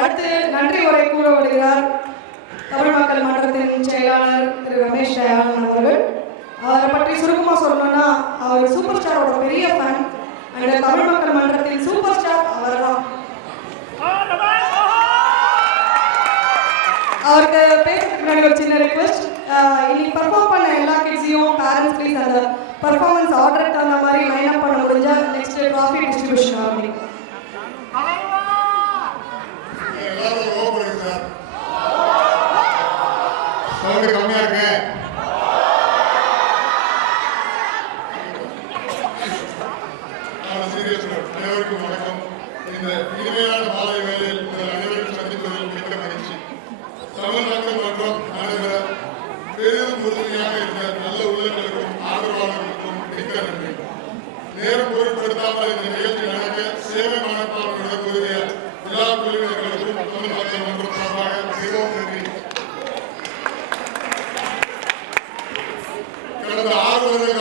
அடுத்து நன்றி உரை கூற வருகிறார் தமிழ் மக்கள் மன்றத்தின் செயலாளர் திரு ரமேஷ் தயானந்த் அவர்கள். அவரை பற்றி சுருக்கமாக சொல்லணும்னா அவர் சூப்பர் ஸ்டாரோட பெரிய ஃபேன். அண்ட் தமிழ் மக்கள் மன்றத்தின் சூப்பர் ஸ்டார் அவர் தான். அவருக்கு பேசுறதுக்கு முன்னாடி ஒரு சின்ன ரெக்வெஸ்ட். இன்னைக்கு பர்ஃபார்ம் பண்ண எல்லா கிட்ஸையும் பேரண்ட்ஸ் ப்ளீஸ் அந்த பர்ஃபார்மன்ஸ் ஆர்டருக்கு தகுந்த மாதிரி லைன் அப் பண்ண முடிஞ்சால் நெக்ஸ்ட் ட்ராஃபி டிஸ்ட்ரிபியூஷன் ஆரம்பிக்கும். கம்மியா இருக்கு. அனைவருக்கும் வணக்கம். இந்த இனிமையான மாலை வேளையில் உங்கள் அனைவரும் சந்திப்பதில் மிக்க மகிழ்ச்சி. தமிழ் மக்கள் மற்றும் அனைவர் பெரிதும் உறுதுணையாக இருந்த நல்ல உள்ளங்களுக்கும் ஆதரவாளர்களுக்கும் மிக்க நன்றி. நேரம் பொருட்படுத்தாமல் இந்த நிகழ்ச்சி நடக்க சேவை மனப்பான்மையுடன் உதவிய எல்லா குழுவினர்களுக்கும் தமிழ் மக்கள் மற்றும் சார்பாக மிகவும் நன்றி. கடந்த 6 வருட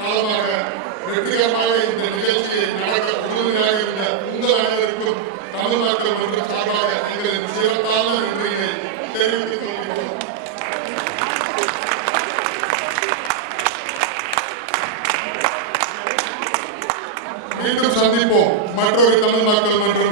காலமாக வெற்றிகரமாக இந்த நிகழ்ச்சியை நடக்க உறுதுணையாக இருந்த உங்கள் அனைவருக்கும் தமிழ் மக்கள் மற்றும் சார்பாக எங்களின் சிறப்பான நன்றியை தெரிவித்துக் கொள்கிறோம். மீண்டும் சந்திப்போம் மற்றொரு தமிழ் மக்கள் மற்றும்